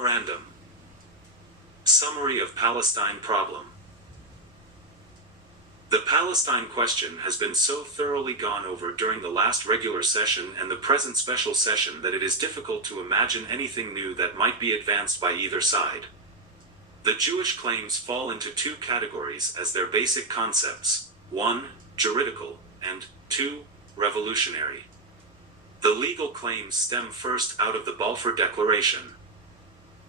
Memorandum. Summary of Palestine Problem. The Palestine question has been so thoroughly gone over during the last regular session and the present special session that it is difficult to imagine anything new that might be advanced by either side. The Jewish claims fall into two categories as their basic concepts: 1. Juridical, and 2. Revolutionary. The legal claims stem first out of the Balfour Declaration.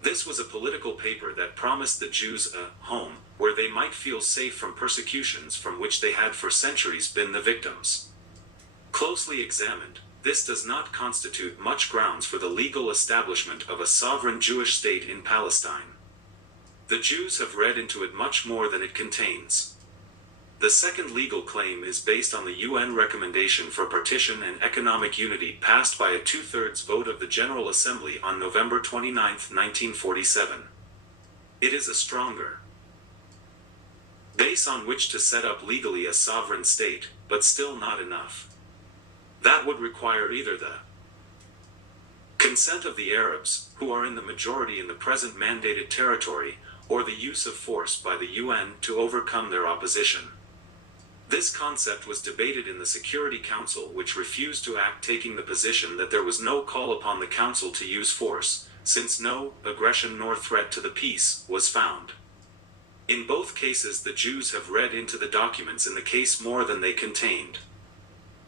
This was a political paper that promised the Jews a home where they might feel safe from persecutions from which they had for centuries been the victims. Closely examined, this does not constitute much grounds for the legal establishment of a sovereign Jewish state in Palestine. The Jews have read into it much more than it contains. The second legal claim is based on the UN recommendation for partition and economic unity passed by a 2/3 vote of the General Assembly on November 29, 1947. It is a stronger base on which to set up legally a sovereign state, but still not enough. That would require either the consent of the Arabs, who are in the majority in the present mandated territory, or the use of force by the UN to overcome their opposition. This concept was debated in the Security Council, which refused to act, taking the position that there was no call upon the Council to use force, since no aggression nor threat to the peace was found. In both cases, the Jews have read into the documents in the case more than they contained.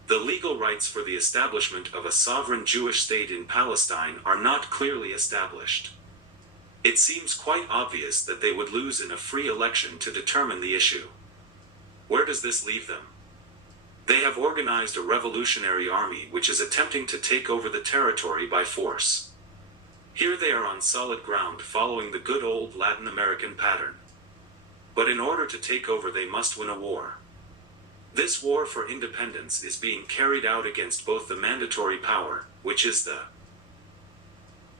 The legal rights for the establishment of a sovereign Jewish state in Palestine are not clearly established. It seems quite obvious that they would lose in a free election to determine the issue. Where does this leave them? They have organized a revolutionary army which is attempting to take over the territory by force. Here they are on solid ground, following the good old Latin American pattern. But in order to take over, they must win a war. This war for independence is being carried out against both the mandatory power, which is the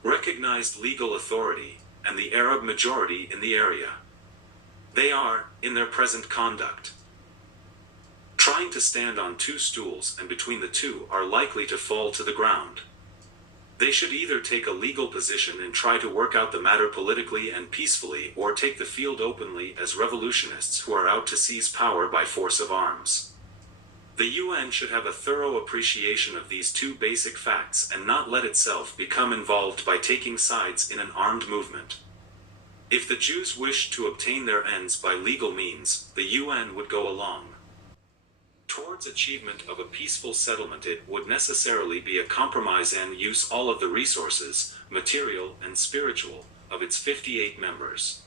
recognized legal authority, and the Arab majority in the area. They are, in their present conduct, trying to stand on two stools, and between the two are likely to fall to the ground. They should either take a legal position and try to work out the matter politically and peacefully, or take the field openly as revolutionists who are out to seize power by force of arms. The UN should have a thorough appreciation of these two basic facts and not let itself become involved by taking sides in an armed movement. If the Jews wished to obtain their ends by legal means, the UN would go along. Towards achievement of a peaceful settlement, it would necessarily be a compromise and use all of the resources, material and spiritual, of its 58 members.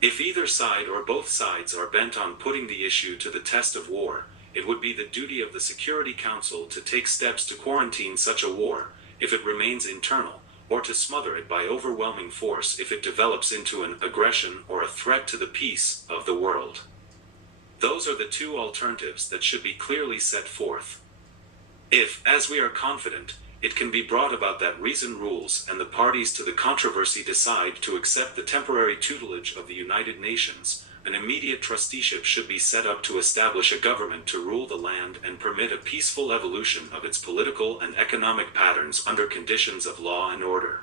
If either side or both sides are bent on putting the issue to the test of war, it would be the duty of the Security Council to take steps to quarantine such a war, if it remains internal, or to smother it by overwhelming force if it develops into an aggression or a threat to the peace of the world. Those are the two alternatives that should be clearly set forth. If, as we are confident, it can be brought about that reason rules and the parties to the controversy decide to accept the temporary tutelage of the United Nations, an immediate trusteeship should be set up to establish a government to rule the land and permit a peaceful evolution of its political and economic patterns under conditions of law and order.